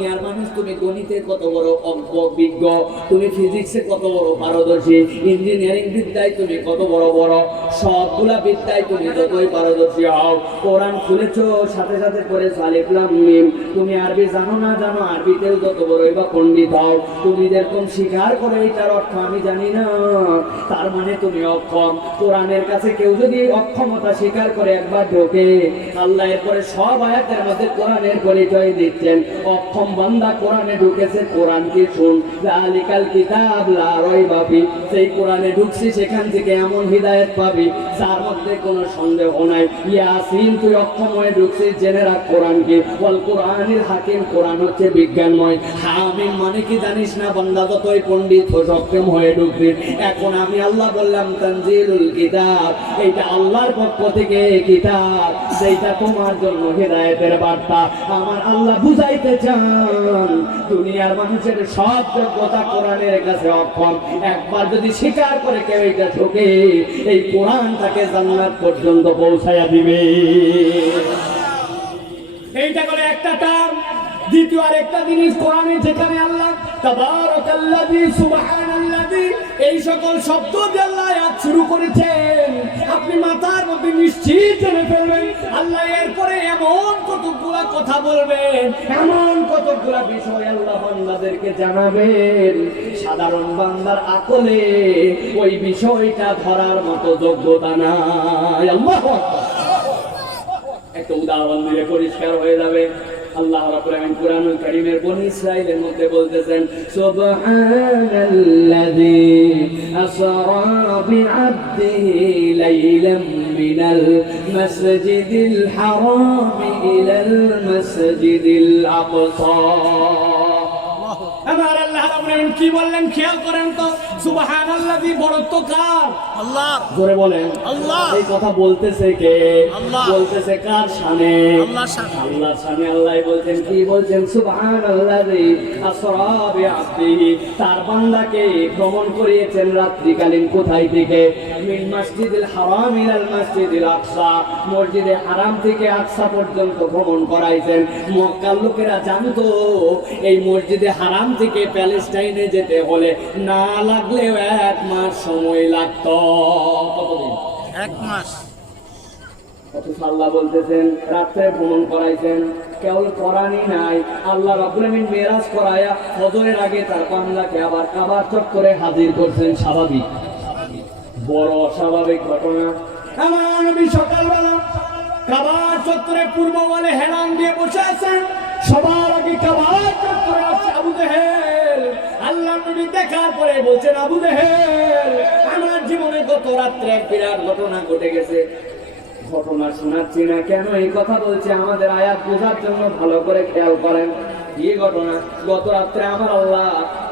দুনিয়ার মানুষ তুমি গণিতে কত বড় বিজ্ঞ, তুমি ফিজিক্সে কত বড় পারদর্শী, ইঞ্জিনিয়ারিং বিদ্যায় তুমি কত বড় বড়, সবগুলা বিদ্যায় তুমি যতই পারদর্শী হও, কোরআন খুলেছো সাথে সাথে পড়েছো আলিফ লাম মিম, তুমি আরবি জানো না জানো, আরবিতেও যত বড়ই বা পণ্ডিত হও, তুমি যেরকম স্বীকার করে এটার অর্থ আমি জানি না, তার মানে তুমি অক্ষম। কোরআনের কাছে কেউ যদি অক্ষমতা স্বীকার করে একবার ঢোকে, আল্লাহ এরপরে সব আয়াতের মধ্যে কোরআনের পরিচয় দিচ্ছেন। অক্ষম বান্দা কোরআনে ঢুকেছে, কোরআন কি শুন, যালিকাল কিতাব লা রাইবা ফি, সেই কোরআনে ঢুকছি সেখান থেকে এমন হিদায়াত পাবি যার মধ্যে কোনো সন্দেহ নাই। ইয়াসিন, তুই অক্ষম হয়ে ঢুকছিস, জেনে রাখ কোরআন কি, ওয়াল কোরআনিল হাকিম, কোরআন হচ্ছে বিজ্ঞানময়। হামিম মানে কি জানিস না বান্দা, যতই পণ্ডিত ও সক্ষম হয়ে ঢুকছিস। এখন আমি আল্লাহ বললাম তানজিলুল কিতাব, এইটা আল্লাহর পক্ষ থেকে কিতাব, যেটা তোমার জন্য হিদায়াতের বার্তা। আমার আল্লাহ বুঝাইতে চান দুনিয়ার মানুষের সব যোগ্যতা কোরআনের কাছে অক্ষম, একবার যদি স্বীকার করে কেউ এটা ঢোকে, এই কোরআন তাকে জান্নাত পর্যন্ত পৌঁছায়া দিবে। এইটা করে একটা টার্ম। দ্বিতীয় আরেকটা জিনিস কোরআনে যেখানে আল্লাহ তাবারাকাল্লাযী সুবহানাল্লাযী এই সকল শব্দ দিয়ে আল্লাহ আয়াত শুরু করেছেন, আপনি মাথার মধ্যে নিশ্চিত জেনে ফেলবেন আল্লাহ এরপরে এমন কতগুলা কথা বলবেন, এমন কতগুলা বিষয় আল্লাহ বান্দাদেরকে জানাবেন, সাধারণ বান্দার আকলে ওই বিষয়টা ধরার মতো যোগ্যতা নাই। আল্লাহু আকবার। একটা উদাহরণ দিলে পরিষ্কার হয়ে যাবে। আল্লাহ রাব্বুল আলামিন কুরআনুল কারীমের বনী ইসরাঈলের মধ্যে বলতেছেন, সুবহানাল্লাযী আসরা বিআবদিহি লাইলাম মিনাল মাসজিদিল হারাম ইলাল মাসজিদিল আকসা। আমার আল্লাহ রাব্বুল আলামিন কি বললেন খেয়াল করেন তো, সুবহানাল্লাযী, বড়ত্ব কার? আল্লাহ। জোরে বলেন আল্লাহ। এই কথা বলতেছে কে? আল্লাহ। বলতেছে কার শানে? আল্লাহর শানে। আল্লাহর শানে। আল্লাহ বলছেন, কি বলছেন? সুবহানাল্লাযী আসরা বিআবদিহি, তার বান্দাকে ভ্রমণ করিয়েছেন রাত্রিকালীন কোথায় থেকে? মিন মাসজিদিল হারাম ইলাল মাসজিদিল আকসা, মসজিদে হারাম থেকে আকসা পর্যন্ত ভ্রমণ করাইছেন। মক্কার লোকেরা জানতো এই মসজিদে হারাম থেকে প্যালেস্টাইনে যেতে হলে না লাগলেও 1 মাস সময় লাগতো। কতদিন? 1 মাস। অথচ আল্লাহ বলতেছেন রাত্রে ভ্রমণ করাইছেন। কেবল কোরআনই নাই, আল্লাহ রাব্বুল আলামিন মেরাজ করায়া ফজরের আগে তার বান্দাকে আবার কাবার চত্বরে হাজির করছেন। স্বাভাবিক? বড় অস্বাভাবিক ঘটনা। আমার নবী সকালবেলা কাবার চত্বরে পূর্ব ওয়ালে হেলান দিয়ে বসে আছেন। সবার আগে কাবার চত্বরে আছে আবু জেহেল। আল্লাহ নবী দেখার পরে বলছেন, আবু জেহেল, আমার জীবনে গত রাত্রে এক বিরাট ঘটনা ঘটে গেছে। ঘটনা শোনাচ্ছি না কেন, এই কথা বলছে আমাদের আয়াত বোঝার জন্য, ভালো করে খেয়াল করেন। কি ঘটনা? গত রাত্রে আমার আল্লাহ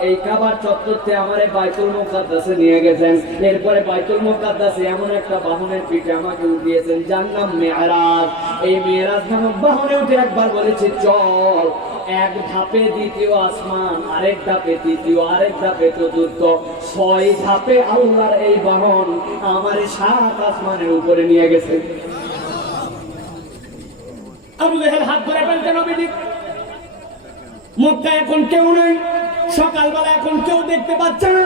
এই কাবার চত্বরতে আমারে বাইতুল মুকাদ্দাসে নিয়ে গেছেন। এরপরে বাইতুল মুকাদ্দাসে এমন একটা বাহনের পিঠে আমাকে উঠিয়েছেন, যার নাম মেরাজ। এই মেরাজ নামক বাহনে উঠে একবার বলেছে চল। এক ধাপে দ্বিতীয় আসমান, আরেক ধাপে তৃতীয়, আরেক ধাপে চতুর্থ, 6 ধাপে আল্লাহর এই বাহন আমার 7 আসমানের উপরে নিয়ে গেছে। আবু জেহেল হাত ধরে ফেলছে নবীজি। মক্কা এখন কেউ নেই, সকালবেলা এখন কেউ দেখতে পাচ্ছে না,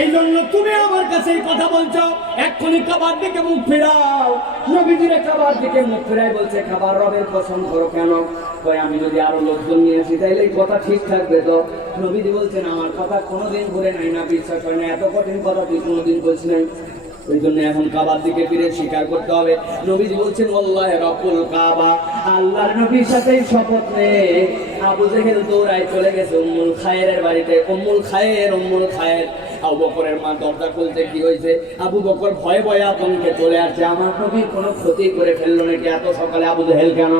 এই জন্য তুমি আমার কাছে এই কথা বলছো, এক্ষুনি কাবার দিকে মুখ ফেরাও। নবীজিরে কাবার দিকে মুখ ফেরাই বলছে, কাবার রবের কসম করো কেন? কই আমি যদি আরো লোকজন নিয়ে আসি তাইলে এই কথা ঠিক থাকবে তো? নবীজি বলছেন, আমার কথা কোনোদিন ঘুরে নাই না, বিশ্বাস হয় না, এত কঠিন কথা তুই কোনোদিন বলছিস নাই। ওই জন্য এখন কাবার দিকে ফিরে স্বীকার করতে হবে। নবীজি বলছেন, আল্লাহ রাব্বুল কাবা, আল্লাহর নবীর সাথে শপথ নে। আবু জেহেল দৌড়ায় চলে গেছে উম্মুল খায়েরের বাড়িতে। উম্মুল খায়ের আবু বকরের মা দরজা খুলতে, কি হয়েছে? আবু বকর ভয়ে ভয়ে আতঙ্কে চলে আসছে, আমার নবীর কোনো ক্ষতি করে ফেললো নাকি এত সকালে আবু জেহেল কেন?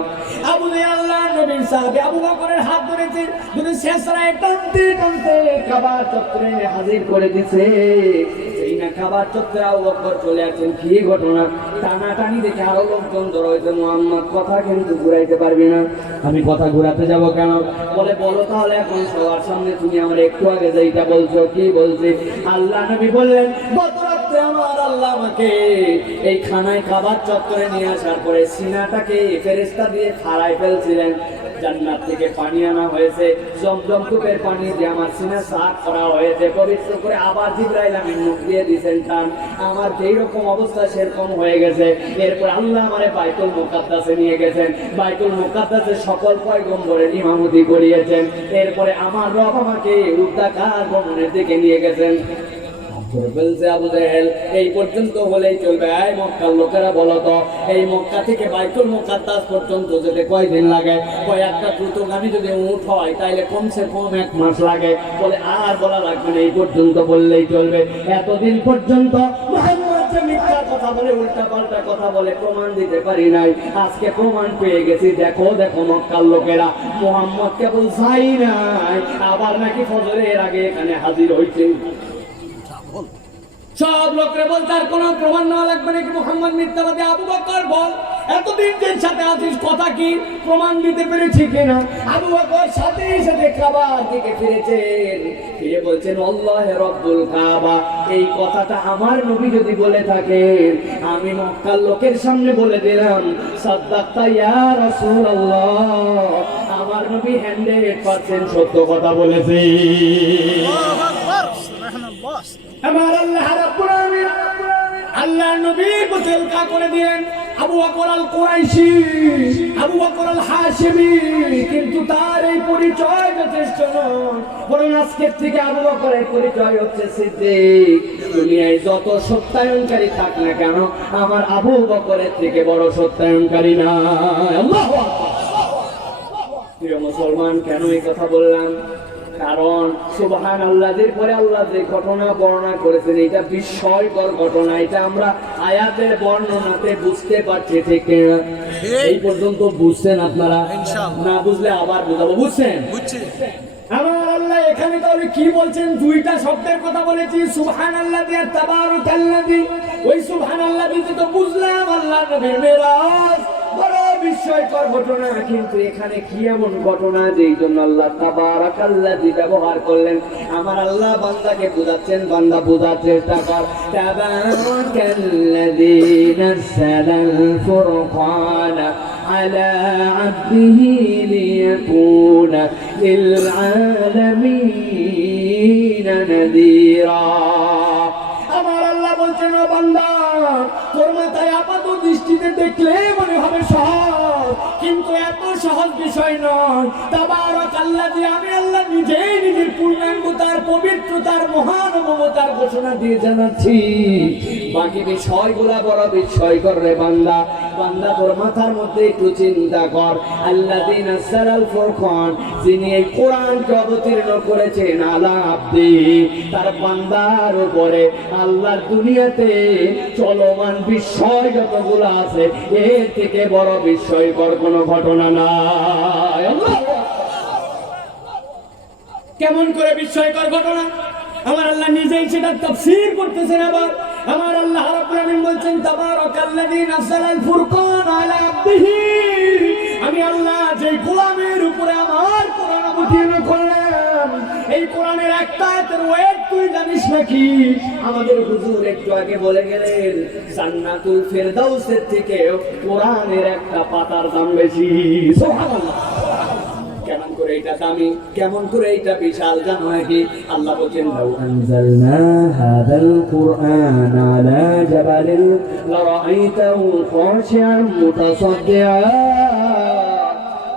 আবু জেহেল আল্লাহর নবীর সাহাবী আবু বকরের হাত ধরেছে, যদি শেষরায় টানতে টানতে কাবার চত্বরে হাজির করে দিছে। এই না কাবার চত্বরে আবু বকর চলে আসছেন। কি ঘটনা? টানাটানি দেখে আরো লোকজন ধরা হয়েছে। মুহাম্মদ, কথা কিন্তু ঘুরাইতে পারবি না। আমি কথা ঘুরাতে যাব কেন? বলে, বলো তাহলে এখন সবার সামনে তুমি আমার একটু আগে যেটা বলছো। কি বলছে? আল্লাহ নবী বললেন, গত রাত্রে আমার আল্লাহ আমাকে এই খানায় কাবার চত্বরে নিয়ে আসার পরে সিনাটাকে ফেরেশতা দিয়ে ফাড়ায় ফেলছিলেন। জান্নাত থেকে পানি আনা হয়েছে, জমজম কূপের পানি দিয়ে আমার সিনা সাফ করা হয়েছে, পবিত্র করে আবার জিবরাইল আমিন মুখ দিয়ে দিয়েছেন টান। আমার যেই রকম অবস্থা সেরকম হয়ে গেছে। এরপর আল্লাহ আমারে বাইতুল মুকাদ্দাসে নিয়ে গেছেন, বাইতুল মুকাদ্দাসে সকল পয়গম্বরের ইমামতি করিয়েছেন। এরপরে আমার রব আমাকে উদ্দাকার ভ্রমণের দিকে নিয়ে গেছেন। বলছে আবু জেহেল, এই পর্যন্ত হলেই চলবে? এই মক্কার লোকেরা বলো তো, এই মক্কা থেকে বাইতুল মুকাদ্দাস পর্যন্ত যেতে কয়দিন লাগে? কয়েকটা দ্রুতগামী যদি উঠ হয় তাইলে কমসে কম 1 মাস লাগে। বলে আর বলা লাগবে না, এই পর্যন্ত বললেই চলবে। এতদিন পর্যন্ত মুহাম্মদ যে মিথ্যা কথা বলে, উল্টা পাল্টা কথা বলে, প্রমাণ দিতে পারি নাই। আজকে প্রমাণ পেয়ে গেছি। দেখো দেখো মক্কার লোকেরা, মুহাম্মদ কেবল যাই নাই, আবার নাকি ফজরের আগে এখানে হাজির হইছে। সব লোকরে বল, তার কোনো প্রমাণ নেওয়া লাগবে নাকি মুহাম্মদ মিথ্যাবাদী? আবু বকর বল, এতদিন যে সাথে আছিস, কথা কি প্রমাণ দিতে পেরেছি কিনা? আবু বকর সাথে সাথে কাবার দিকে ফিরেছেন, ফিরে বলছেন আল্লাহ রব্বুল কাবা। এই কথাটা আমার নবী যদি বলে থাকেন, আমি মক্কার লোকের সামনে বলে দিলাম, সাদ্দাক্তা ইয়া রাসূলুল্লাহ, আমার নবী 100% সত্য কথা বলেছে। আমার আল্লাহ রাব্বুল আলামিন আল্লাহর নবী গোসলকা করে দিলেন আবু বকর আল কুরাইশি, আবু বকর আল হাশিমি। কিন্তু তার এই পরিচয় যথেষ্ট নয়, বরং আজকের থেকে আবু বকরের পরিচয় হচ্ছে সিদ্দিক। দুনিয়ায় যত সত্যায়নকারী থাক না কেন, আমার আবু বকরের থেকে বড় সত্যায়নকারী না। আল্লাহু আকবার। প্রিয় মুসলমান, কেন এই কথা বললাম? কারণ সুবহানাল্লাহর পরে আল্লাহ যে ঘটনা বর্ণনা করেছেন, এটা বিস্ময়কর ঘটনা। এটা আমরা আয়াতের বর্ণনাতে বুঝতে পারছি, ঠিক না? এই পর্যন্ত বুঝছেন আপনারা? না বুঝলে আবার বুঝাবো। বুঝছেন? আমার আল্লাহ এখানে তাহলে কি বলছেন? দুইটা শব্দের কথা বলেছি, সুবহানাল্লাহি আর তাবারাকাল্লাহি। ওই সুবহানাল্লাহি তো বুঝলাম আল্লাহর নবীর মেরাজ, বড় বিস্ময়কর ঘটনা। কিন্তু এখানে কি এমন ঘটনা যেই জন্য আল্লাহ তাবারাকাল্লাহি ব্যবহার করলেন? আমার আল্লাহ বান্দাকে বোঝাচ্ছেন, বান্দা বোঝার চেষ্টা কর। তাবারাকাল্লাহি নাযালাল ফুরকানা আলা আবদিহি লিয়াকুনা লিল আলামিন নাযীরা। আমার আল্লাহ বলছেন, ও বান্দা, তোর মাথায় আপাত দৃষ্টিতে দেখলে মনে হবে সহজ, কিন্তু এত সহজ বিষয় নয়। তাবারাকাল্লাহি, আমি আল্লাহ নিজেই নিজের পূর্ণাঙ্গতার, পবিত্রতার, মহানুভবতার ঘোষণা দিয়ে জানাচ্ছি। বাকি বিষয়গুলা বড় বিস্ময়কর রে বান্দা। বান্দা তোর মাথার মধ্যে একটু চিন্তা কর, আল্লাযী নাযালাল ফুরকান, যিনি এই কোরআনকে অবতীর্ণ করেছেন আলা আবদি, তার বান্দার উপরে। আল্লাহর দুনিয়াতে চলমান বিস্ময় যতগুলো আছে, এর থেকে বড় বিস্ময়কর কোনো ঘটনা নাই। কেমন করে বিস্ময়কর ঘটনা? আমার আল্লাহ নিজেই সেটা তাফসীর করতেছেন। আবার আমার আল্লাহ রাব্বুল আলামিন বলছেন, তাবারাকাল্লাযী নাযালাল ফুরকান আলা আবদিহি, আমি আল্লাহ যে গোলামের উপরে আমার কোরআন অবতীর্ণ করলাম, এই কোরআনের একটা আয়াতের ওয়েট তুই জানিস নাকি? আমাদের হুজুর একটু আগে বলে গেলেন, জান্নাতুল ফেরদাউসের থেকে কোরআনের একটা পাতার দাম বেশি। সুবহানাল্লাহ। কেমন করে এটা দামি, কেমন করে এটা বিশাল, জানো নাকি? আল্লাহ বলেন, লাউ আনজালনা হাযাল কুরআন আলা জাবালিন লারাআইতাহু খাশিআন মুতাসাদ্দিআ।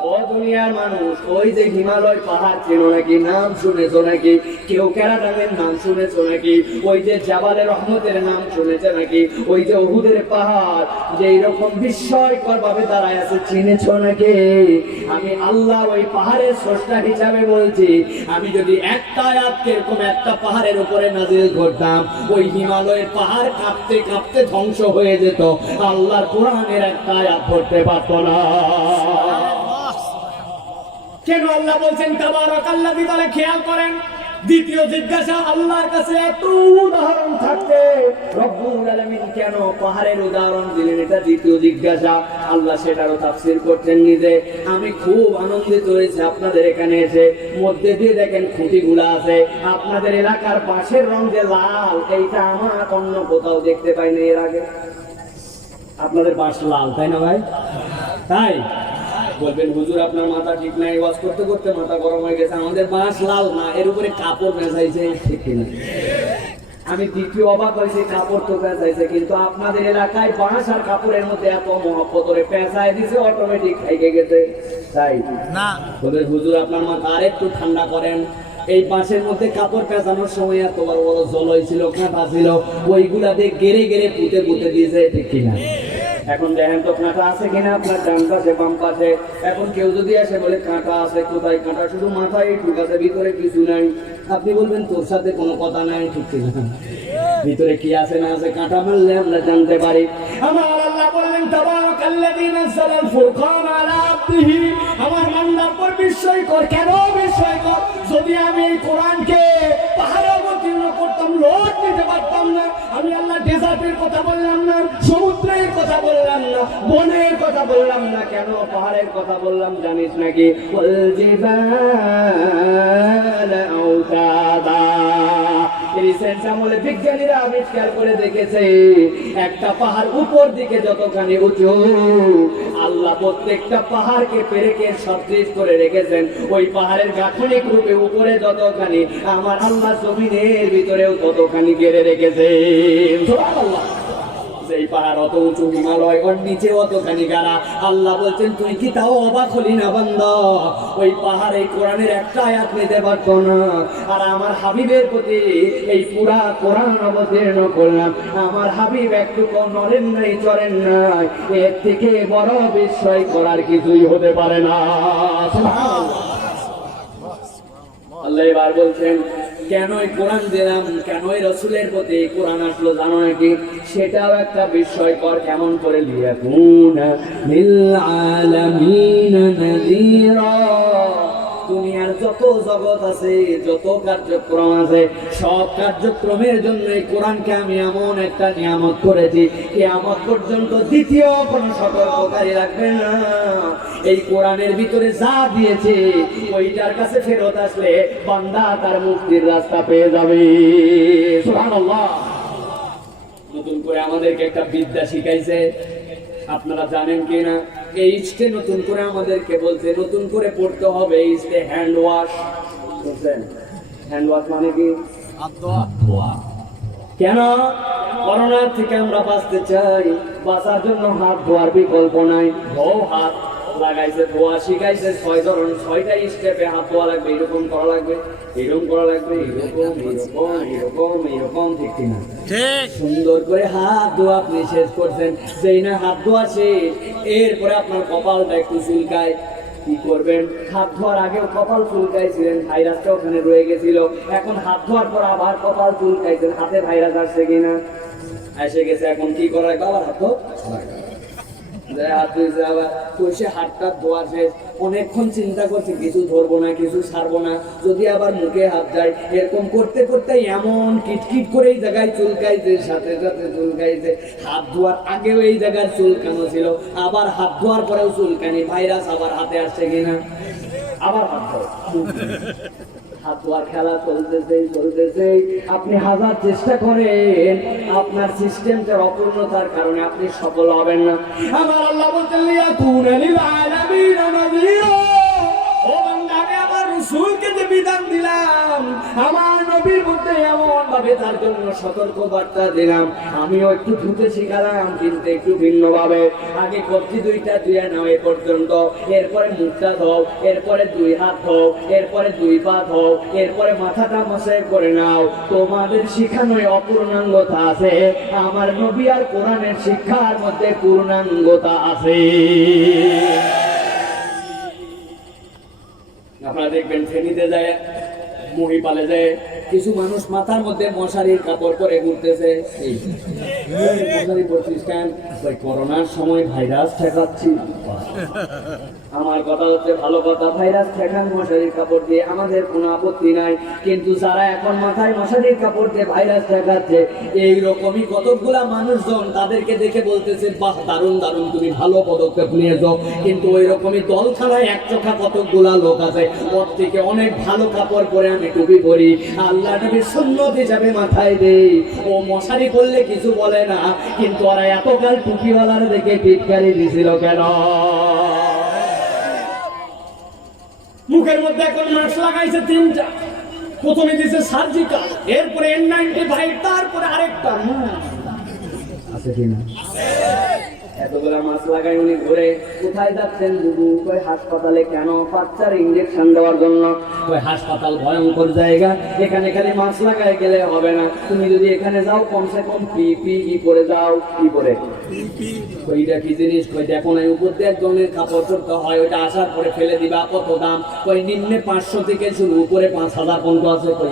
ও দুনিয়ার মানুষ, ওই যে হিমালয় পাহাড় চেনো নাকি? নাম শুনেছো নাকি? কেউ কেরাটানের নাম শুনেছো নাকি? ওই যে জাবালে রহমতের নাম শুনেছে নাকি? ওই যে উহুদের পাহাড় যে এরকম বিস্ময়কর ভাবে দাঁড়ায় আছে, চিনেছো নাকি? আমি আল্লাহ ওই পাহাড়ের স্রষ্টা হিসাবে বলছি, আমি যদি একটা আয়াতকে এরকম একটা পাহাড়ের উপরে নাজিল করতাম, ওই হিমালয়ের পাহাড় কাঁপতে কাঁপতে ধ্বংস হয়ে যেত। আল্লাহর কোরআনের একটা আয়াত পড়তে পারতো না। কেন আল্লাহ বলছেন তাবারাকাল্লাযী? তাহলে খেয়াল করেন, দ্বিতীয় জিজ্ঞাসা, আল্লাহর কাছে এত উদাহরণ থাকতে রব্বুল আলামিন কেন পাহাড়ের উদাহরণ দিলেন? এটা দ্বিতীয় জিজ্ঞাসা। আল্লাহ সেটারও তাফসীর করছেন নিজে। আমি খুব আনন্দিত হয়েছি আপনাদের এখানে এসে। মধ্যে দিয়ে দেখেন খুঁটিগুলো আছে, আপনাদের এলাকার পাশের রং যে লাল, এইটা আমার অন্য কোথাও দেখতে পাইনি এর আগে। আপনাদের পাশ লাল, তাই না ভাই? তাই বলবেন হুজুর আপনার মাথা ঠিক নাই, ওয়াজ করতে করতে মাথা গরম হয়ে গেছে, আমাদের বাঁশ লাল না, এর উপরে কাপড় মেশাইছে, ঠিক কিনা? আমি দ্বিতীয় অবাক হয়েছি, কাপড় তো পেঁচাইছে, কিন্তু আপনাদের এলাকায় বাঁশ আর কাপড়ের মধ্যে এত মহব্বত করে পেঁচাই দিছে, অটোমেটিক খাইকে গেছে। তাই না? বলে হুজুর আপনার মাথা আর একটু ঠান্ডা করেন। এই বাঁশের মধ্যে কাপড় পেঁচানোর সময় এত বড় বড় জলই ছিল, কাঁটা ছিল, ওইগুলা দিয়ে গেড়ে গেড়ে পুঁতে পুঁতে দিয়েছে, ঠিক কিনা? এখন দেখেন তো কাঁটা আছে কিনা আপনার ডান পাশে বাম পাশে। এখন কেউ যদি আসে বলে কাঁটা আছে, কোথায় কাঁটা? শুধু মাথায় ঢুকাছে, ভিতরে কিছু নাই। আপনি বলবেন তোর সাথে কোনো কথা নাই, ঠিক কিনা? ভিতরে কি আছে না আছে কাঁটা মারলে আমরা জানতে পারি। আমার আল্লাহ বললেন তাবারাকাল্লাযী নাযালাল ফুরকান আলা আবদিহি, আমার বান্দার উপর বিস্ময় কর। কেন বিস্ময় কর? যদি আমি এই কোরআনকে পাহাড়ে অবতীর্ণ করতাম, লোড দিতে পারতাম না। আমি আল্লাহ ডেজার্টের কথা বললাম না, সমুদ্রের কথা বললাম না, বনের কথা বললাম না, কেন পাহাড়ের কথা বললাম জানিস নাকি? ওয়াল জিবালা আওতাদা। রিসেন্ট আমলে বিজ্ঞানীরা আবিষ্কার করে দেখেছে, একটা পাহাড় উপর দিকে যতখানি উঁচু, আল্লাহ প্রত্যেকটা পাহাড়কে পেরেকের সদৃশ করে রেখেছেন। ওই পাহাড়ের গাঠনিক রূপে উপরে যতখানি, আমার আল্লাহ জমিনের ভিতরেও ততখানি গেড়ে রেখেছেন। সুবহানাল্লাহ। সেই পাহাড় অত উঁচু, হিমালয় ওর নিচে অতখানি গাড়া। আল্লাহ বলছেন তুই কি তাও অবাক হলি না বান্দা? ওই পাহাড়ে কোরআনের একটা আয়াত নিতে পারতো না, আর আমার হাবিবের প্রতি এই পুরা কোরআন অবতীর্ণ করলাম। আমার হাবিব একটু নড়েন নাই, চড়েন নাই, এর থেকে বড় বিস্ময় করার কিছুই হতে পারে না। আল্লাহ এবার বলছেন কেন এই কোরআন দিলাম, কেন এই রসুলের প্রতি কোরআন আসলো জানো নাকি? সেটাও একটা বিস্ময়কর। কেমন করে? লিয়াকুনা লিল আলামিনা নাযীরা। দুনিয়ার যত জগৎ আছে, যত কার্যক্রম আছে, সব কার্যক্রমের জন্য এই কোরআনকে আমি এমন একটা নিয়ামত করেছি, কিয়ামত পর্যন্ত দ্বিতীয় কোনো সতর্ককারী রাখবে না। এই কোরআনের ভিতরে যা দিয়েছে, ওইটার কাছে ফেরত আসলে বান্দা তার মুক্তির রাস্তা পেয়ে যাবে। সুবহানাল্লাহ। নতুন করে আমাদেরকে একটা বিদ্যা শিখাইছে, আপনারা জানেন কি না? এই ইস্টে নতুন করে আমাদেরকে বলছে নতুন করে পড়তে হবে এই ইস্টে হ্যান্ড ওয়াশ। বুঝলেন? হ্যান্ড ওয়াশ মানে কি? হাত ধোয়া। কেন? করোনা থেকে আমরা বাঁচতে চাই, বাঁচার জন্য হাত ধোয়ার বিকল্প নাই। হাত লাগাইছে, ধোয়া শিখাইছে 6 ধরন, 6টা স্টেপে হাত ধোয়া লাগবে, এরকম করা লাগবে, এরকম করা লাগবে, এরকম এরকম এরকম এরকম, ঠিক কিনা? সুন্দর করে হাত ধোয়া আপনি শেষ করছেন, যেই না হাত ধোয়া শেষ, এরপরে আপনার কপালটা একটু চুলকায়। কি করবেন? হাত ধোয়ার আগেও কপাল চুলকাইছিলেন, ভাইরাসটা ওখানে রয়ে গেছিল। এখন হাত ধোয়ার পর আবার কপাল চুলকাইছেন, হাতে ভাইরাস আসছে কিনা? এসে গেছে। এখন কি করা লাগবে? আবার হাত হাতটা ধোয়া শেষ, অনেকক্ষণ চিন্তা করছে কিছু ধরবো না, কিছু ছাড়বো না, যদি আবার মুখে হাত যায়। এরকম করতে করতে এমন কিটকিট করে এই জায়গায় চুলকাইছে, সাথে সাথে চুলকাইছে। হাত ধোয়ার আগেও এই জায়গার চুলকানো ছিল, আবার হাত ধোয়ার পরেও চুলকানি। ভাইরাস আবার হাতে আসছে কিনা? আবার হাত ধোয়া। হাত ধোয়ার খেলা চলতেছে। আপনি হাজার চেষ্টা করেন, আপনার সিস্টেমটার অপূর্ণতার কারণে আপনি সফল হবেন না। আমার আল্লাহ বলতেন লিয়াকুনা লিল আলামিনা নাযীরা। ও বান্দা, আমি আমার রাসূলকে যে বিধান দিলাম, আমার নবীর মধ্যে এমন ভাবে তার জন্য সতর্ক বার্তা দিলাম, আমিও একটু ধুতে শিখালাম, কিন্তু একটু ভিন্ন ভাবে। আগে কবজি 2টা ধুয়ে নাও এ পর্যন্ত, এরপরে মুখটা ধোও, এরপরে 2 হাত ধোও, এরপরে 2 পা ধোও, এরপরে মাথাটা মাসাজ করে নাও। তোমাদের শিখানোয় অপূর্ণাঙ্গতা আছে, আমার নবী আর কোরআনের শিক্ষার মধ্যে পূর্ণাঙ্গতা আছে। আপনারা দেখবেন ফেনীতে যায়, মহিপালে যায়, কিছু মানুষ মাথার মধ্যে মশারির কাপড় পরে ঘুরতেছে। মশারি পরছিস কেন? করোনার সময় ভাইরাস ঠেকাচ্ছি। আমার কথা হচ্ছে ভালো কথা, ভাইরাস ঠেকান মশারির কাপড় দিয়ে, আমাদের কোনো আপত্তি নাই। কিন্তু যারা এখন মাথায় মশারির কাপড় দিয়ে ভাইরাস ঠেকাচ্ছে, এইরকমই কতগুলা মানুষজন তাদেরকে দেখে বলতেছে বাহ, দারুণ দারুণ, তুমি ভালো পদক্ষেপ নিয়েছো। কিন্তু ওই রকমই দলখানায় একচোখা কতগুলা লোক আছে, ওর থেকে অনেক ভালো কাপড় পরে আমি টুপি পরি, আল্লাহ নবীর সুন্নত হিসাবে মাথায় দেই। ও মশারি পরলে কিছু বলে না, কিন্তু ওরা এতকাল টুপিওয়ালার দেখে টিটকারি দিছিল কেন? মুখের মধ্যে এখন মাস্ক লাগাইছে 3টা, প্রথমে দিয়েছে সার্জিক্যাল, এরপরে N95, তারপরে আরেকটা আছে কিনা? এতগুলা মাছ লাগাই উনি ঘুরে কোথায় যাচ্ছেন বুবু? কই হাসপাতালে। কেন? বাচ্চার ইঞ্জেকশন দেওয়ার জন্য। কই হাসপাতাল ভয়ঙ্কর জায়গা, এখানে খালি মাছ লাগাই গেলে হবে না, তুমি যদি এখানে যাও কমসে কম PPE পরে যাও। কি পরে? ওইটা কি জিনিস? কই দেখো না, উপর দিয়ে একজনের কাপড় পরতে হয়, ওইটা আসার পরে ফেলে দিবা। কত দাম? কই নিম্নে 500 থেকে শুরু, উপরে 5000 পর্যন্ত আছে। কই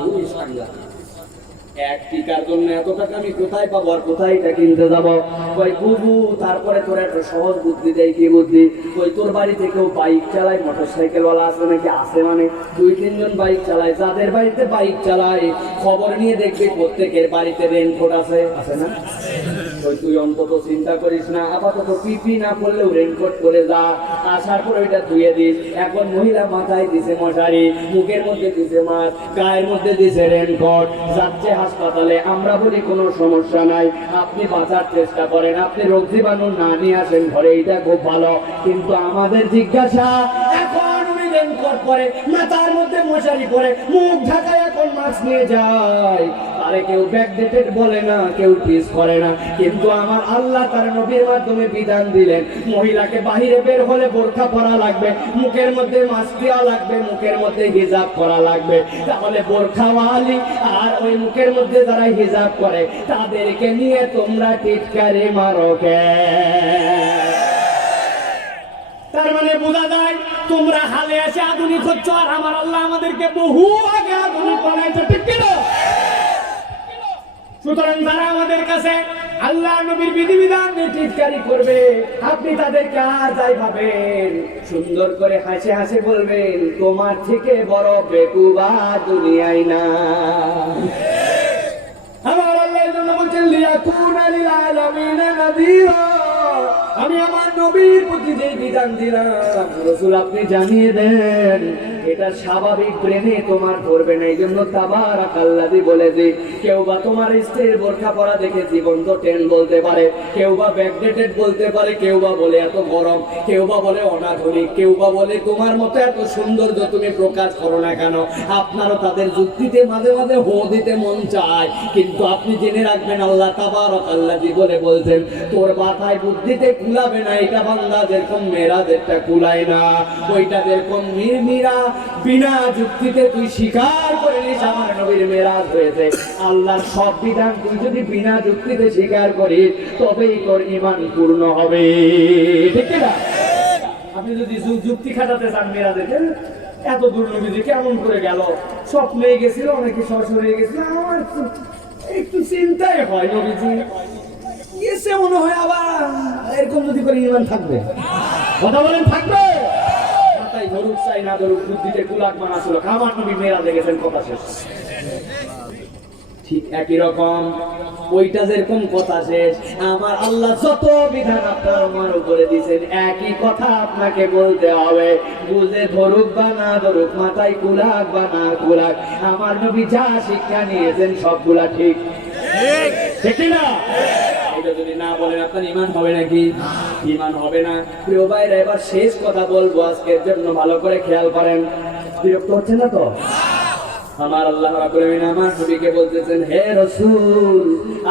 এক টিকার জন্য এত টাকা আমি কোথায় পাবো, আর কোথায় এটা কিনতে যাবো? কই বুবু তারপরে তোর একটা সহজ বুদ্ধি দেয়। কি বুদ্ধি? কই তোর বাড়িতে কেউ বাইক চালায়, মোটরসাইকেল ওয়ালা আছে নাকি? আছে, মানে 2-3 জন বাইক চালায়। যাদের বাড়িতে বাইক চালায় খবর নিয়ে দেখবি প্রত্যেকের বাড়িতে রেনকোট আছে, আছে না? কই তুই অন্তত চিন্তা করিস না, আপাতত পিপি না করলেও রেনকোট পরে যা, আসার পর ওইটা ধুয়ে দিস। এখন মহিলা মাথায় দিছে মশারি, মুখের মধ্যে দিছে মাস্ক, গায়ের মধ্যে দিছে রেনকোট, যাচ্ছে হাসপাতালে। আমরা বলি কোনো সমস্যা নাই, আপনি বাঁচার চেষ্টা করেন, আপনি রোগ জীবাণু না নিয়ে আসেন ঘরে, এটা খুব ভালো। কিন্তু আমাদের জিজ্ঞাসা, এখন উনি রেনকোট পরে, মাথার মধ্যে মশারি পরে, মুখ ঢাকায় এখন মাস্ক নিয়ে যায়। আরে কেউ ব্যাকডেটেড বলে না, কেউ পিস করে না, কিন্তু আমার আল্লাহ তার নবীর মাধ্যমে বিধান দিলেন মহিলাকে বাহিরে বের হলে বোরকা পরা লাগবে, মুখের মধ্যে মাস্ক দেওয়া লাগবে, মুখের মধ্যে হিজাব করা লাগবে। তাহলে বোরখাওয়ালি আর ওই মুখের মধ্যে যারা হিজাব করে তাদেরকে নিয়ে তোমরা টিটকারি মারো কে? তার মানে বোঝা যায় তোমরা হালে এসে আধুনিক হচ্ছ, আর আমার আল্লাহ আমাদেরকে বহু আগে আধুনিক বানাইছে, ঠিক কিনা? সুতরাং যারা আমাদের কাছে আল্লাহ নবীর বিধিবিধান টিটকারি করবে, আপনি তাদেরকে আর যাই ভাবেন সুন্দর করে হাসে হাসে বলবেন, তোমার থেকে বড় বেকুবা দুনিয়ায় না। আমার আল্লাহ এই জন্য বলছেন, লিয়াকুনা লিল আলামিনা নাযীরা, আমি আমার নবীর প্রতি যে বিধান দিলাম রাসূল আপনি জানিয়ে দেন, এটা স্বাভাবিক ব্রেনে তোমার ধরবে না। এই জন্য তাবারাকাল্লাযী বলেছে, কেউ বা তোমার স্ত্রীর বোরকা পরা দেখে জীবন্ত টেন বলতে পারে, কেউ বা ব্যাকডেটেড বলতে পারে, কেউ বা বলে এত গরম, কেউ বা বলে অনাধুনিক, কেউ বা বলে তোমার মতো এত সৌন্দর্য তুমি প্রকাশ করো না কেন। আপনারও তাদের যুক্তিতে মাঝে মাঝে হো দিতে মন চায়, কিন্তু আপনি জেনে রাখবেন আল্লাহ তাবারাকাল্লাযী বলে বলছেন, তোর মাথায় বুদ্ধিতে কুলাবে না। এটা বান্দা যেরকম মেরাজেরটা কুলায় না, ওইটা যেরকম মিরমিরা বিনা যুক্তিতে তুই স্বীকার করে নিস আমার নবীর মেরাজ হয়েছে। আল্লাহর সব বিধান তুই যদি বিনা যুক্তিতে স্বীকার করিস তবেই তোর ঈমান পূর্ণ হবে, ঠিক না? আপনি যদি যুক্তি খাটাতে চান মেরাজের, এত দূর নবীজি কেমন করে গেল, স্বপ্নে গেছিল, অনেকে সরাসরি গেছিল, আমার একটু চিন্তাই হয় নবীজি এসে মনে হয় আবার এরকম যদি করে ঈমান থাকবে, কথা বলেন থাকবে? মাথায় ধরুক চাই না ধরুক, বুদ্ধিতে কুলাক মানা ছিল, আমার নবী মেরাজে গেছেন, কথা শেষ। ঠিক একই রকম ওইটা যেরকম কথা শেষ, আমার আল্লাহ যত বিধান আপনার আমার উপরে দিয়েছেন একই কথা আপনাকে বলতে হবে, বুঝে ধরুক বা না ধরুক, মাথায় কুলাক বা না কুলাক, আমার নবী যা শিক্ষা নিয়েছেন সবগুলা ঠিক, ঠিক না? এটা যদি না বলেন আপনার ঈমান হবে নাকি? ঈমান হবে না। প্রিয় ভাইরা, এবার শেষ কথা বলবো আজকের জন্য, ভালো করে খেয়াল করেন। বিরক্ত হচ্ছে না তো? আমার আল্লাহ রাব্বুল আলামিন আমার নবীকে বলতেছেন, হে রাসূল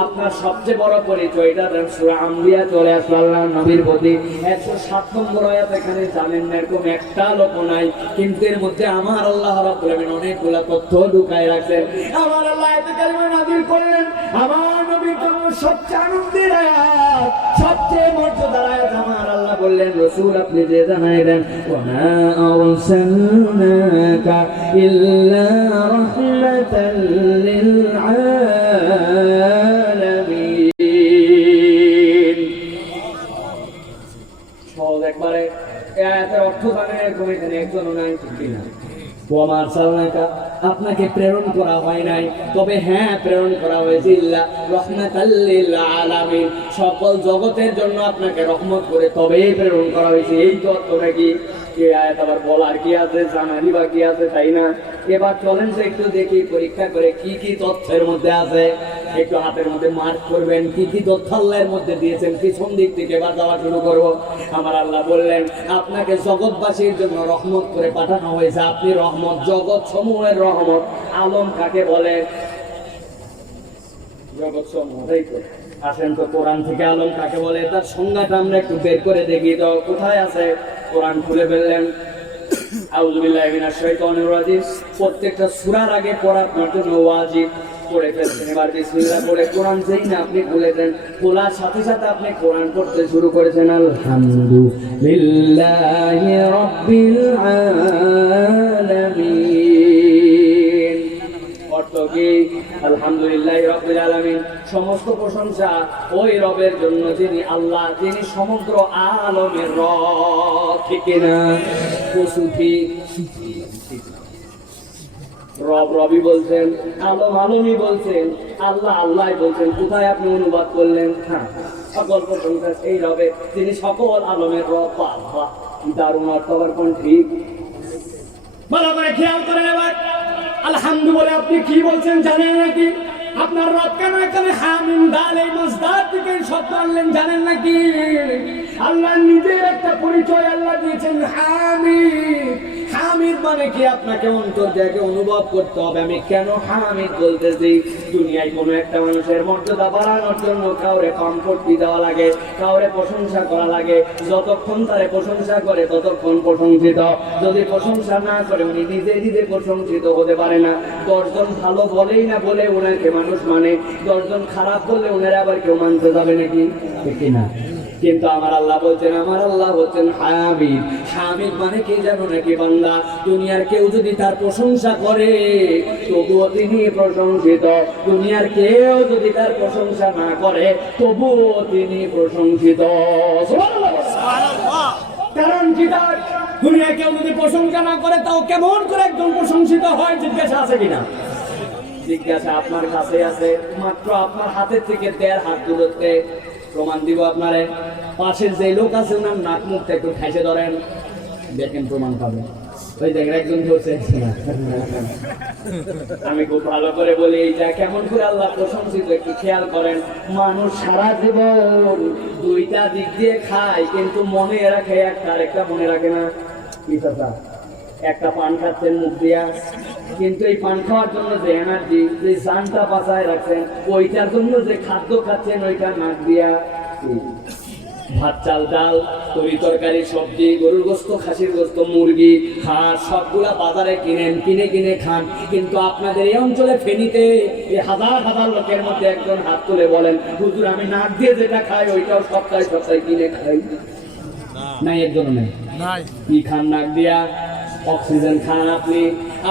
আপনার সবচেয়ে বড় পরিচয়টা সূরা আম্বিয়া চলে আসলো আল্লাহর নবীর প্রতি 107 নম্বর আয়াত। এখানে জানেন না এরকম একটা লোক নাই, কিন্তু এর মধ্যে আমার আল্লাহ রাব্বুল আলামিন অনেকগুলা তথ্য ঢুকায় রাখছেন। আমার আল্লাহ আয়াতে কারিমা নাযিল করলেন, আমার নবীর জন্য সবচেয়ে আনন্দের আয়াত, সবচেয়ে মর্যাদার আয়াত। আমার আল্লাহ বললেন, রাসূল আপনি যে জানাই দেন, ওয়া মা আরসালনাকা ইল্লা রাহমাতাল লিল আলামিন। সহজ একবারে আয়াতের অর্থ জানেন, এরকম এখানে একজনও নাই, ঠিক না? ওয়া মা আরসালনাকা আপনাকে প্রেরণ করা হয় নাই, তবে হ্যাঁ প্রেরণ করা হয়েছে ইল্লা রাহমাতাল লিল আলামিন, সকল জগতের জন্য আপনাকে রহমত করে তবেই প্রেরণ করা হয়েছে। এই তো অর্থ নাকি? এই আয়াত আবার বলার কি আছে, জানারই বা কি আছে, তাই না? এবার চলেন তো একটু দেখি পরীক্ষা করে কি কি তথ্যের মধ্যে আছে। একটু হাতের মধ্যে মার্ক করবেন কি কি তথ্য আল্লাহর মধ্যে দিয়েছেন। পিছন দিক থেকে এবার যাওয়া শুরু করব। আমার আল্লাহ বললেন, আপনাকে জগৎবাসীর জন্য রহমত করে পাঠানো হয়েছে। আপনি রহমত, জগৎ সমূহের রহমত। আলম কাকে বলে? জগৎ সমূহ, তাই তো? আসেন তো কোরআন থেকে আলম কাকে বলে তার সংজ্ঞাটা আমরা একটু বের করে দেখি তো। কোথায় আছে? কোরআন খুলে ফেললেন। আউযু বিল্লাহি মিনাশ শাইতানির রাজিম। প্রত্যেকটা সূরার আগে পড়া আপনার জন্য ওয়াজিব। পড়ে ফেলছেন, এবার বিসমিল্লাহ বলে কোরআন যেই না আপনি খুলেছেন, খোলার সাথে সাথে আপনি কোরআন পড়তে শুরু করেছেন। আলহামদুলিল্লাহি রাব্বিল আলামিন। অর্থ কি? আলহামদুলিল্লাহি রাব্বিল আলামিন, সমস্ত প্রশংসা ওই রবের জন্য যিনি আল্লাহ, যিনি সমগ্র আলমের রব। ঠিক না? পশুটি রব রবি বলছেন, আলম আলমই বলছেন, আল্লাহ আল্লাহ বলছেন। কোথায় আপনি অনুবাদ করলেন? হ্যাঁ, সকল প্রশংসা সেই রবে তিনি সকল আলমের রব। বাহ, কি দারুণ অর্থ। আবার কোন ঠিক ভালো করে খেয়াল করেন। এবার আলহামদু বলে আপনি কি বলছেন জানেন নাকি? আপনার রব কেন এখানে হামিম দাল এই মসদার থেকে শব্দ আনলেন জানেন নাকি? আল্লাহ নিজের একটা পরিচয় আল্লাহ দিয়েছেন, হামিদ। হামিদ মানে কি? আপনাকে অন্তর থেকে অনুভব করতে হবে আমি কেন হামিদ বলতেছি। দুনিয়ায় কোনো একটা মানুষের মর্যাদা বাড়ানোর জন্য কাউরে কমফর্টি দেওয়া লাগে, কাউরে প্রশংসা করা লাগে। যতক্ষণ তারে প্রশংসা করে ততক্ষণ প্রশংসিত। যদি প্রশংসা না করে উনি নিজে নিজে প্রশংসিত হতে পারে না। 10 জন ভালো বলেই না বলে ওনাকে মানুষ মানে, 10 জন খারাপ বললে ওনারা আবার কেউ মানতে যাবে নাকি? ঠিক না? কিন্তু আমার আল্লাহ বলছেন, আমার আল্লাহ হচ্ছেন হামিদ। হামিদ মানে কি জানো নাকি বান্দা? দুনিয়ার কেউ যদি তার প্রশংসা করে তবুও তিনি প্রশংসিত। দুনিয়ার কেউ যদি তার প্রশংসা না করে তবুও তিনি প্রশংসিত। কারণ কি? তার দুনিয়ার কেউ যদি প্রশংসা না করে তাও কেমন করে একজন প্রশংসিত হয়? জিজ্ঞাসা আছে কিনা? জিজ্ঞাসা আপনার কাছে আছে, মাত্র আপনার হাতের থেকে 1.5 হাত দূরত্বে। প্রমাণ দিব আপনারে। পাশের যে লোক আছে ওনার নাক মুখটা একটু ঠেসে ধরেন, দেখেন প্রমাণ পাবেন। ওই দেখেন একজন ধরছে। আমি খুব ভালো করে বলি এইটা কেমন করে আল্লাহ প্রশংসিত একটু খেয়াল করেন। মানুষ সারা জীবন 2টা দিক দিয়ে খায় কিন্তু মনে রাখে একটা, আরেকটা মনে রাখে না। কি কথা? একটা পান খাচ্ছেন মুখ দিয়া, কিন্তু এই পান খাওয়ার জন্য যে এনার্জি, যে জানটা বাঁচায় রাখছেন, ওইটার জন্য যে খাদ্য খাচ্ছেন ওইটা নাক দিয়া। ভাত, চাল, ডাল, তরি তরকারি, সবজি, গরুর গোস্ত, খাসির গোস্ত, মুরগি, হাঁস সবগুলা বাজারে কিনেন, কিনে খান। কিন্তু আপনাদের এই অঞ্চলে ফেনীতে এই হাজার হাজার লোকের মধ্যে একজন হাত তুলে বলেন, হুজুর আমি নাক দিয়ে যেটা খাই ওইটাও সপ্তাহে সপ্তাহে কিনে খাই? নাই, একজন নেই। কি খান নাক দিয়া? অক্সিজেন খান।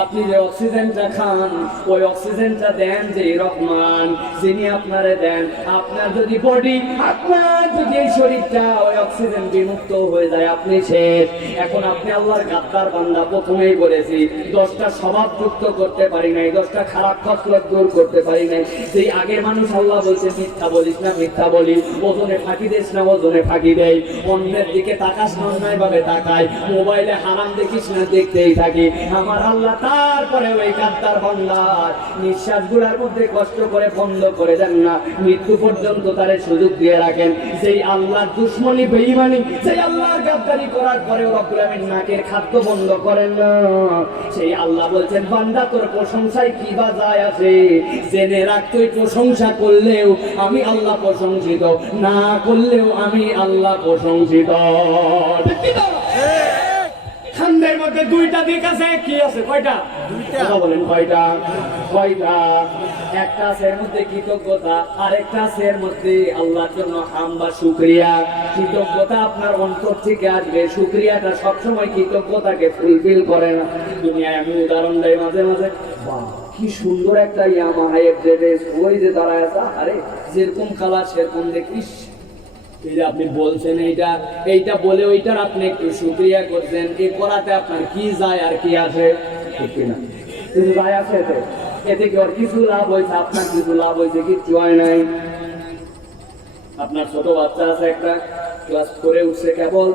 আপনি যে অক্সিজেনটা খান ওই অক্সিজেনটা দেন যে রহমান, যিনি আপনারে দেন। আপনার যদি বডি, আপনার যদি এই শরীরটা ওই অক্সিজেন বিমুক্ত হয়ে যায় আপনি শেষ। এখন আপনি আল্লাহর গাদ্দার বান্দা। প্রথমেই বলেছি 10টা স্বভাব যুক্ত করতে পারি নাই, 10টা খারাপ খসলত দূর করতে পারি নাই। সেই আগের মানুষ আল্লাহ বলছে মিথ্যা বলিস না, মিথ্যা বলি। ওজনে ফাঁকি দিস না, ওজনে ফাঁকি দেয়। অন্যের দিকে তাকাস না, অন্যায় ভাবে তাকায়। মোবাইলে হারাম দেখিস না, দেখতেই থাকি। আমার আল্লাহ তারপরে ওই গাদ্দার বান্দার নিঃশ্বাস গুলার মধ্যে কষ্ট করে বন্ধ করে দেন না, মৃত্যু পর্যন্ত তারে সুযোগ দিয়ে রাখেন। সেই আল্লাহর দুশ্মনী বেঈমানি, সেই আল্লাহর গাদ্দারি করার পরেও রব্বুল আমিন নাকের খাদ্য বন্ধ করেন না। সেই আল্লাহ বলছেন, বান্দা তোর প্রশংসায় কি বা যায় আছে? জেনে রাখ তুই প্রশংসা করলেও আমি আল্লাহ প্রশংসিত, না করলেও আমি আল্লাহ প্রশংসিত। খান্দের মধ্যে 2টা দিক আছে। কি আছে? কয়টা? 2টা। বলেন কয়টা? একটা আছে এর মধ্যে কৃতজ্ঞতা, আরেকটা আছে এর মধ্যে আল্লাহর জন্য হাম বা শুকরিয়া। কৃতজ্ঞতা আপনার অন্তর থেকে আসবে, শুকরিয়াটা সবসময় কৃতজ্ঞতাকে ফুলফিল করে না। দুনিয়ায় আমি উদাহরণ দেই মাঝে মাঝে, কি সুন্দর একটা ইয়ামাহা এফজেড, ওই যে দাঁড়ায় আছে, আরে যেরকম কালার সেরকম দেখিস। এই যে আপনি বলছেন এইটা বলে ওইটার আপনি একটু শুকরিয়া করছেন, এই করাতে আপনার কি যায় আর কি আসে? ঠিক না? কিন্তু যায় আছে এতে কি ওর কিছু লাভ হয়েছে? আপনার কিছু লাভ হয়েছে? কিচ্ছু হয় নাই। আপনার ছোট বাচ্চা আছে একটা, ক্লাস 4 উঠছে কেবল,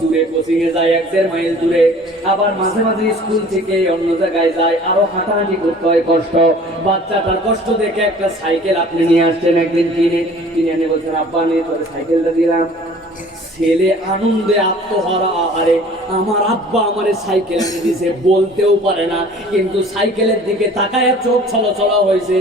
দূরে কোচিং এ যায় 1-1.5 মাইল দূরে, আবার মাঝে মাঝে স্কুল থেকে অন্য জায়গায় যায়, আরো হাঁটাহাঁটি করতে হয়, কষ্ট। বাচ্চাটার কষ্ট দেখে একটা সাইকেল আপনি নিয়ে আসছেন একদিন, কিনে এনে বলছেন আব্বা নিয়ে তোর সাইকেলটা দিলাম। ছেলে আনন্দে আত্মহারা, আরে আমার আব্বা আমারে সাইকেল এনে দিয়েছে, বলতেও পারে না, কিন্তু সাইকেলের দিকে তাকায় চোখ ছলছল হয়েছে।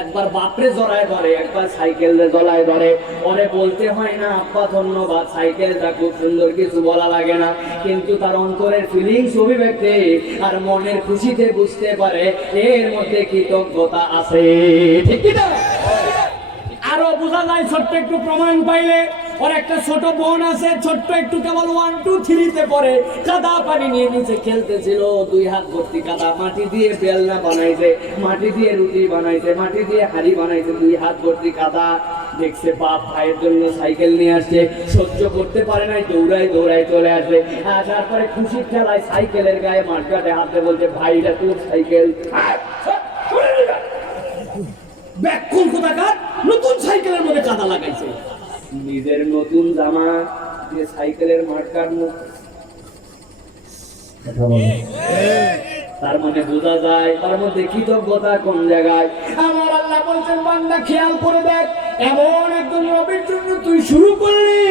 একবার বাপরে জড়ায় ধরে, একবার সাইকেলে জড়ায় ধরে। ওরে বলতে হয় না আব্বা ধন্যবাদ, সাইকেলটা খুব সুন্দর, কিছু বলা লাগে না, কিন্তু তার অন্তরের ফিলিংস অভিব্যক্তি আর মনের খুশিতে বুঝতে পারে এর মধ্যে কৃতজ্ঞতা আছে, ঠিক কি না? আরো বোঝা যায় ছোট্ট একটু প্রমাণ পাইলে, ওর একটা ছোট বোন আছে, ছোট্ট একটু কেবল 1, 2, 3 তে পড়ে, কাদা পানি নিয়ে নিচে খেলতেছিল, 2 হাত ভর্তি কাদা, মাটি দিয়ে বেলনা বানাইছে, মাটি দিয়ে রুটি বানাইছে, মাটি দিয়ে হাড়ি বানাইছে, 2 হাত ভর্তি কাদা। দেখছে বাপ ভাইয়ের জন্য সাইকেল নিয়ে আসছে, সহ্য করতে পারে নাই, দৌড়াই চলে আসবে। আসার পরে খুশির খেলায় সাইকেলের গায়ে মাঠঘাটে হাতে বলছে ভাইরা তোর সাইকেল। ব্যাকুল কোথাকার, নতুন সাইকেলের মধ্যে কাদা লাগাইছে। নিজের নতুন জামা দিয়ে সাইকেলের মাঠঘাট মুখ, তার মানে বোঝা যায় তার মধ্যে কৃতজ্ঞতা কোন জায়গায়। আমার আল্লাহ বলছেন বান্দা খেয়াল করে দেখ, এমন একজন রবের জন্য তুই শুরু করলি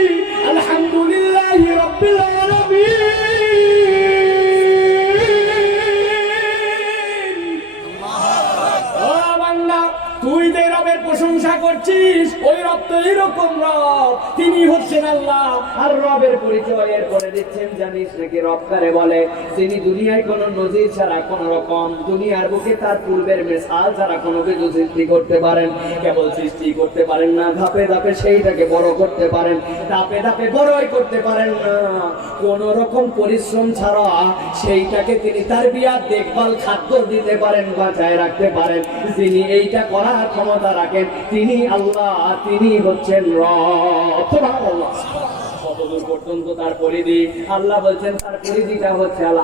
আলহামদুলিল্লাহি রাব্বিল আলামিন। ও বান্দা, তুই যে রবের প্রশংসা করছিস, ওই রব তো এরকম রব, তিনি হচ্ছেন আল্লাহ। আর রবের পরিচয় এর করে দিচ্ছেন, জানিস নাকি রব কারে বলে? যিনি দুনিয়ায় কোন নজির ছাড়া, কোন রকম দুনিয়ার বুকে তার পূর্বের মিসাল ছাড়া কোনো কিছু সৃষ্টি করতে পারেন। কেবল সৃষ্টি করতে পারেন না, ধাপে ধাপে সেইটাকে বড় করতে পারেন, ধাপে ধাপে বড়ই করতে পারেন না। কোন রকম পরিশ্রম ছাড়া সেইটাকে তিনি তারবিয়াত, দেখভাল, খাদ্য দিতে পারেন, বাঁচায় রাখতে পারেন। যিনি এইটা করার ক্ষমতা রাখেন তিনি আল্লাহ, তিনি হচ্ছেন রব। সুবহানাল্লাহ। কতদূর পর্যন্ত তার পরিধি? আল্লাহ বলছেন তার পরিধিটা হচ্ছে আল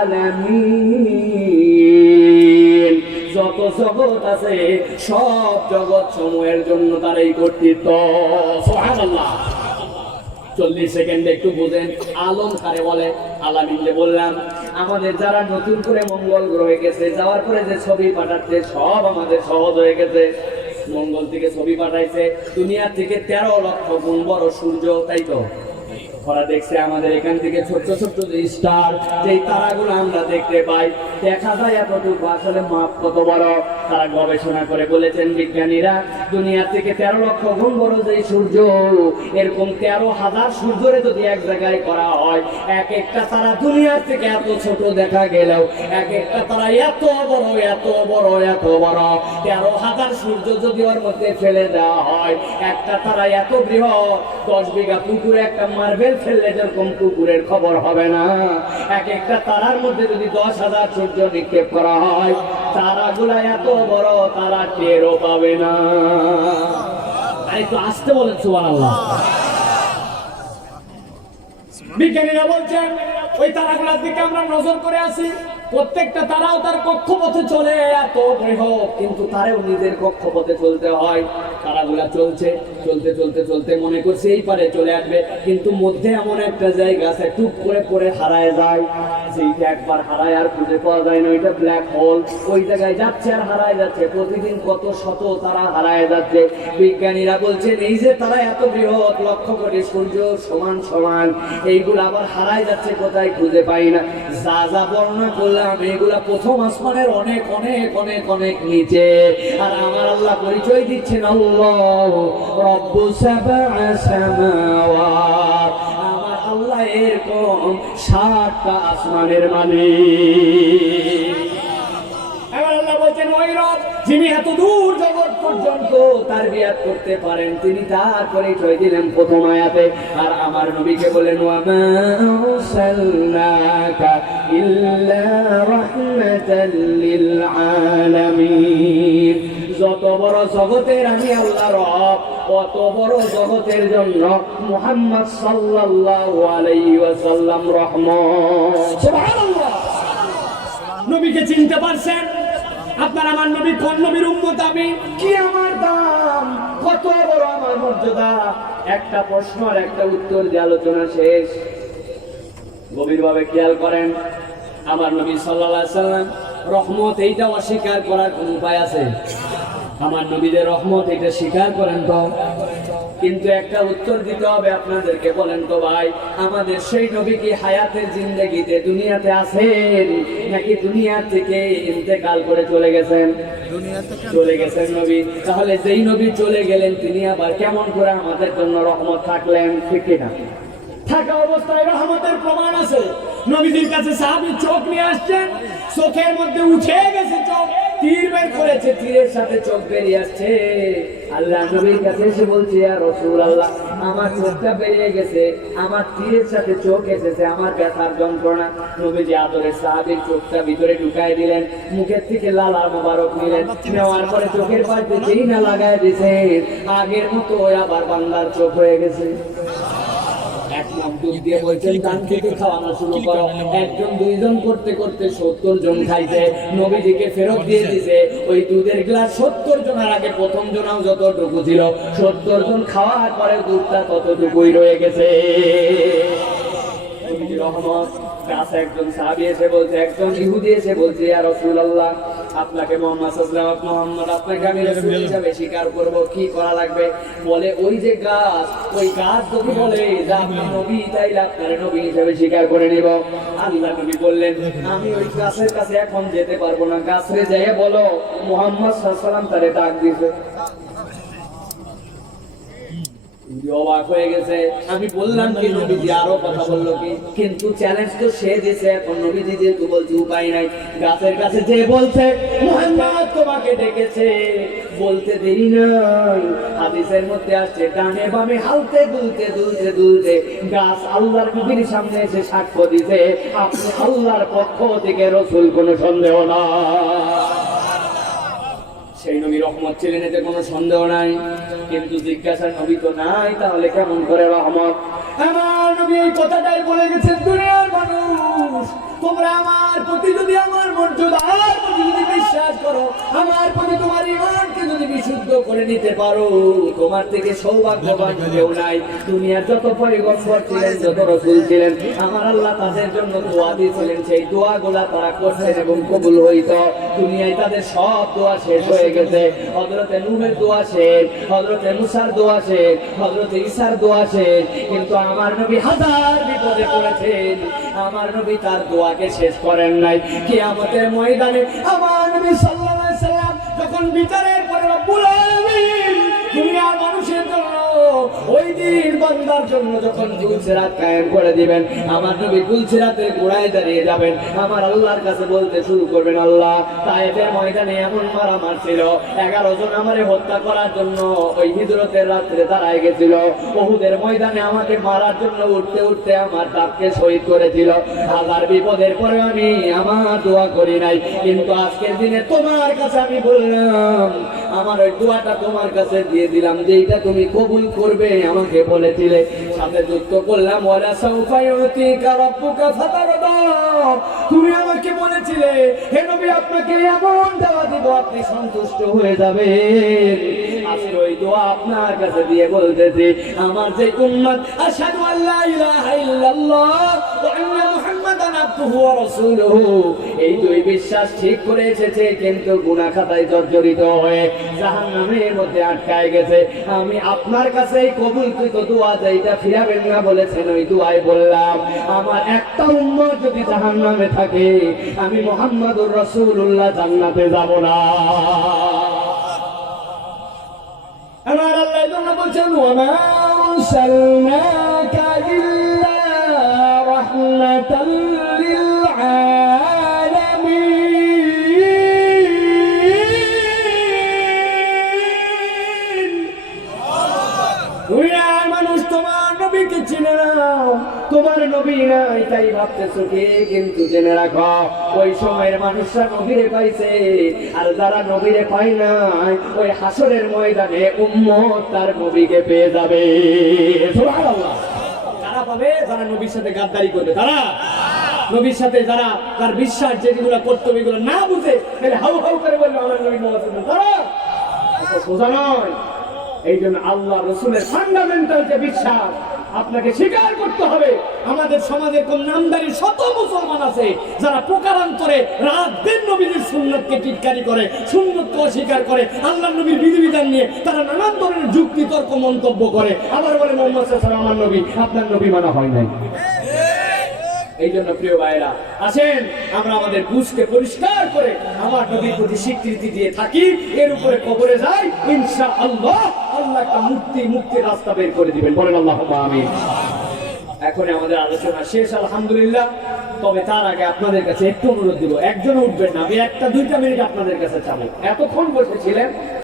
আলামিন। যত জগৎ আছে সব জগৎ সমূহের জন্য তার এই কর্তৃত্ব। সুবহানাল্লাহ। 40 সেকেন্ডে একটু বুঝেন আলম কারে বলে, আলামিনকে বললাম। আমাদের যারা নতুন করে মঙ্গল গ্রহে গেছে, যাওয়ার পরে যে ছবি পাঠাচ্ছে সব আমাদের সহজ হয়ে গেছে। মঙ্গল থেকে ছবি পাঠাইছে, দুনিয়া থেকে 13 লক্ষ গুণ বড় সূর্য, তাই তো? ওরা দেখছে আমাদের এখান থেকে ছোট্ট ছোট্ট যে স্টার, যে তারাগুলো আমরা দেখতে পাই, দেখা যায় এতটুকু, আসলে মাপ কত বড়। তারা গবেষণা করে বলেছেন বিজ্ঞানীরা, দুনিয়া থেকে 13 লক্ষ গুণ বড় যে সূর্য, এরকম 13,000 সূর্যরে যদি এক জায়গায় করা হয়, এক একটা তারা দুনিয়ার থেকে এত ছোট দেখা গেলেও এক একটা তারা এত বড়, এত বড়, এত বড়। 13,000 সূর্য যদি ওর মধ্যে ফেলে দেওয়া হয়, একটা তারা এত বৃহৎ, 10 বিঘা পুকুরে একটা মার্বেল ফেললে যেরকম পুকুরের খবর হবে না, এক একটা তারার মধ্যে যদি 10,000 সূর্য নিক্ষেপ করা হয়, তারাগুলা এত বড়, তারা টেরও পাবে না। আরে তো আসতে বলেন সুবহানাল্লাহ। বিজ্ঞানীরা বলছেন ওই তারাগুলোর দিকে আমরা নজর করে আসি, প্রত্যেকটা তারাও তার কক্ষপথে চলে, এত বৃহৎ, কিন্তু তারেও নিজের কক্ষপথে চলতে হয়। তারাগুলা চলছে, চলতে চলতে চলতে মনে করছে এই পারে চলে আসবে, কিন্তু মধ্যে এমন একটা জায়গা আছে টুক করে পরে হারায় যায়, সেইটা একবার হারায় আর খুঁজে পাওয়া যায় না, ওইটা ব্ল্যাক হোল। ওই জায়গায় যাচ্ছে আর হারায় যাচ্ছে, প্রতিদিন কত শত তারা হারায় যাচ্ছে। বিজ্ঞানীরা বলছেন এই যে তারা এত বৃহৎ, লক্ষ কোটি সূর্য সমান সমান, এইগুলো আবার হারায় যাচ্ছে কোথায় খুঁজে পাই না। যা যা বর্ণনা করলাম এইগুলা প্রথম আসমানের অনেক অনেক অনেক অনেক নিচে। আর আমার আল্লাহ পরিচয় দিচ্ছেন আল্লাহ রব্বুস সাবআ সামাওয়াত, আমার আল্লাহ এরকম 7টা আসমানের মালিক। এবার আল্লাহ বলছেন ওই রব যিনি এত দূর জগৎ পর্যন্ত তারবিয়াত করতে পারেন, তিনি তার পরিচয় দিলেন প্রথম আয়াতে। আর আমার নবীকে বলেন ওয়া মা আরসালনাকা ইল্লা রাহমাতাল লিল আলামিন। যত বড় জগতের আমি আল্লাহ রব, অত বড় জগতের জন্য মুহাম্মদ সাল্লাল্লাহু আলাইহি ওয়াসাল্লাম রহমত। সুবহানাল্লাহ। নবীকে চিনতে পারছেন? আপনার আমার নবী কোন নবীর উম্মত? আমি, কি আমার দাম, কত বড় আমার মর্যাদা। একটা প্রশ্ন আর একটা উত্তর দিয়ে আলোচনা শেষ। গভীরভাবে খেয়াল করেন, আমার নবী সাল্লাল্লাহু আলাইহি সাল্লাম রহমত এইটা অস্বীকার করার কোন উপায় আছে? আমার নবীদের রহমত এটা স্বীকার করেন তো। কিন্তু একটা উত্তর দিতে হবে আপনাদেরকে, বলেন তো ভাই, আমাদের সেই নবী কি হায়াতের জিন্দেগিতে দুনিয়াতে আছেন নাকি দুনিয়া থেকে ইন্তেকাল করে চলে গেছেন? চলে গেছেন নবী। তাহলে যেই নবী চলে গেলেন তিনি আবার কেমন করে আমাদের জন্য রহমত থাকলেন? ঠিক কিনা? থাকা অবস্থায় রহমতের প্রমাণ আছে। নবীদের কাছে সাহাবী চোখ নিয়ে আসছেন, চোখের মধ্যে উঠে গেছে চোখ, তীর বের করেছে, তীরের সাথে চোখ বেরিয়ে আসছে। আল্লাহ নবীর কাছে এসে বলছে, ইয়া রাসূলুল্লাহ, আমার চোখটা বেরিয়ে গেছে, আমার তীরের সাথে চোখ এসেছে, আমার ব্যথার যন্ত্রণা। নবীজি আদরের সাহাবীর চোখটা ভিতরে ঢুকাই দিলেন, মুখের থেকে লালা মোবারক নিলেন, নেওয়ার পরে চোখের পাশে যেই না লাগায় দিয়েছেন, আগের মতো আবার বান্দার চোখ হয়ে গেছে। এক মগ দুধ দিয়ে বলছেন ডান থেকে খাওয়ানো শুরু করো। একজন দুইজন করতে করতে 70 জন খাইছে, নবীজিকে ফেরত দিয়ে দিছে ওই দুধের গ্লাস। 70 জনের আগে প্রথম জনাও যতটুকু ছিল, 70 জন খাওয়ার পরে দুধটা ততটুকুই রয়ে গেছে। নবীজির রহমত। কাছে একজন সাহাবী এসে বলছে, একজন ইহুদি এসে বলছে, ইয়া রাসূলুল্লাহ, আপনাকে মুহাম্মদ আপনাকে আমি রাসূল হিসেবে স্বীকার করব, কি করা লাগবে? বলে ওই যে গাছ, ওই গাছ যদি বলে যে আপনি নবী, তাইলে আপনার নবী হিসেবে স্বীকার করে নিব। আল্লাহ নবী বললেন, আমি ওই গাছের কাছে এখন যেতে পারবো না, গাছরে যাইয়া বলো মুহাম্মদ সাল্লাল্লাহু আলাইহি ওয়াসাল্লাম তারে ডাক দিয়েছে। অবাক হয়ে গেছে। আমি বললাম কি নবীজি আরো কথা বললো কি, কিন্তু চ্যালেঞ্জ তো সে দিয়েছে। এখন নবীজি যেহেতু বলছে উপায় নাই, গাছের কাছে যে বলছে মুহাম্মদ তোমাকে ডেকেছে, বলতে দেরি নাই। হাদিসের মধ্যে আসছে ডানে বামে হালতে দুলতে দুলতে দুলতে গাছ আল্লাহর নবীর সামনে এসে সাক্ষ্য দিতে আপনি আল্লাহর পক্ষ থেকে রাসূল, কোনো সন্দেহ না। সেই নবী রহমত ছিলেন, এতে কোনো সন্দেহ নাই। কিন্তু জিজ্ঞাসা নবী তো নাই, তাহলে কেমন করে রহমত? আমার নবী এই কথাটাই বলে গেছেন, দুনিয়ার মানুষ তোমরা আমার প্রতি যদি আমার মর্যাদার প্রতি যদি বিশ্বাস করো, আমার প্রতি তোমার ঈমানকে যদি বিশুদ্ধ করে নিতে পারো, তোমার থেকে সৌভাগ্যবান কেউ নাই। দুনিয়ার যত পয়গম্বর ছিলেন, যত রাসূল ছিলেন, আমার আল্লাহ তাদের জন্য দোয়া দিয়েছিলেন, সেই দোয়াগুলা তারা করছেন এবং কবুল হইতো। দুনিয়ায় তাদের সব দোয়া শেষ হয়ে গেছে। হযরতে নূহের দোয়া শেষ, হযরতে মুসার দোয়া শেষ, হযরতে ঈসার দোয়া শেষ, কিন্তু আমার নবী হাজার বিপদে পড়েছেন, আমার নবী তার দোয়াকে শেষ করেন নাই। কিয়ামতের ময়দানে আমার নবী সাল্লাল্লাহু আলাইহি সাল্লাম যখন বিচারের পরে রব্বুল আলামিন দুনিয়ার মানুষের জন্য ওই দিন বান্দার জন্য যখন গুলসিরাত কায়েম করে দিবেন, আমার নবী গুলসিরাতের গোড়ায় দাঁড়িয়ে যাবেন, আমার আল্লাহর কাছে বলতে শুরু করবেন, আল্লাহ তায়েফের ময়দানে এমন মারা মারছিল, 11 জন আমারে হত্যা করার জন্য ওই হিজরতের রাত্রে দাঁড়ায় গেছিল, উহুদের ময়দানে আমাকে মারার জন্য উঠতে উঠতে আমার দাঁতকে শহীদ করেছিল। হাজার বিপদের পরে আমি আমার দোয়া করি নাই, কিন্তু আজকের দিনে তোমার কাছে আমি বললাম, আমার ওই দোয়াটা তোমার কাছে দিয়ে দিলাম, যেটা তুমি কবুল করবে আমাকে বলেছিলে। সাথে যুক্ত করলাম, ওয়ালা সাউফা ইউতিকা রাব্বুকা ফাতারদা, তুমি আমাকে বলেছিলে হে নবী আপনাকে এমন দেওয়া দিব আপনি সন্তুষ্ট হয়ে যাবেন। আজকে ওই দোয়া আপনার কাছে দিয়ে বলতেছি, আমার যে উম্মত আশহাদু আল্লা ইলাহা ইল্লাল্লাহ ওয়া আন্না মুহাম্মাদান আবদুহু ওয়া রাসূলুহু, এই দুই বিশ্বাস ঠিক করে এসেছে, কিন্তু গুনাহ খাতায় জর্জরিত হয়ে জাহান্নামের মধ্যে আটকায় গেছে। আমি আপনার কাছে এই কবুলকৃত দোয়া যেটা ফিরাবেন না বলেছেন, ওই দোয়ায় বললাম, আমার একটা উম্মত যদি জাহান্নামে থাকে, আমি মুহাম্মাদুর রাসূলুল্লাহ জান্নাতে যাব না। আমার আল্লাহ জন্য বলছেন, ওয়া মা আরসালনাকা ইল্লা রাহমাতাল লিল আলামিন। দুনিয়ার মানুষ তোমার নবীকে চিনে না, তোমার নবী নাই তাই ভাবতেছো কি, কিন্তু জেনে রাখো ওই সময়ের মানুষরা নবীরে পাইছে, আর যারা নবীরে পায় নাই ওই হাসরের ময়দানে উম্মত তার নবীকে পেয়ে যাবে। সুবহানাল্লাহ। কারা পাবে? যারা নবীর সাথে গাদ্দারি করবে, তারা নবীর সাথে যারা তার বিশ্বাস যেগুলো কর্তব্য এগুলো না বুঝে তাহলে হাউ হাউ করে বলবে আমার নবী মুহাম্মদ, তারা সোজা নয়। এই জন্য আল্লাহ রসুলের ফান্ডামেন্টাল যে বিশ্বাস আপনাকে স্বীকার করতে হবে, আমাদের সমাজের কোন নামদারি শত মুসলমান আছে যারা প্রকারান্তরে রাত দিন নবীর সুন্নতকে টিটকারি করে, সুন্নতকে অস্বীকার করে, আল্লাহ নবীর বিধিবিধান নিয়ে তারা নানান ধরনের যুক্তি তর্ক মন্তব্য করে, আবার বলে মোহাম্মদ সাল্লাল্লাহু আলাইহি ওয়াসাল্লাম আমার নবী, আপনার নবী মানা হয় নাই। এই জন্য প্রিয় ভাইরা, আসেন আমরা আমাদের বুঝকে পরিষ্কার করে আমার নবীর প্রতি স্বীকৃতি দিয়ে থাকি, এর উপরে কবরে যাই, ইনশাআল্লাহ আল্লাহ একটা মুক্তির রাস্তা বের করে দিবেন। বলেন আল্লাহুম্মা আমিন। এখন আমাদের আলোচনা শেষ আলহামদুলিল্লাহ। তবে তার আগে আপনাদের কাছে একটু অনুরোধ দিব, একজন উঠবেন না, আমি 1-2 মিনিট আপনাদের কাছে চাবো। এতক্ষণ বসেছিলেন,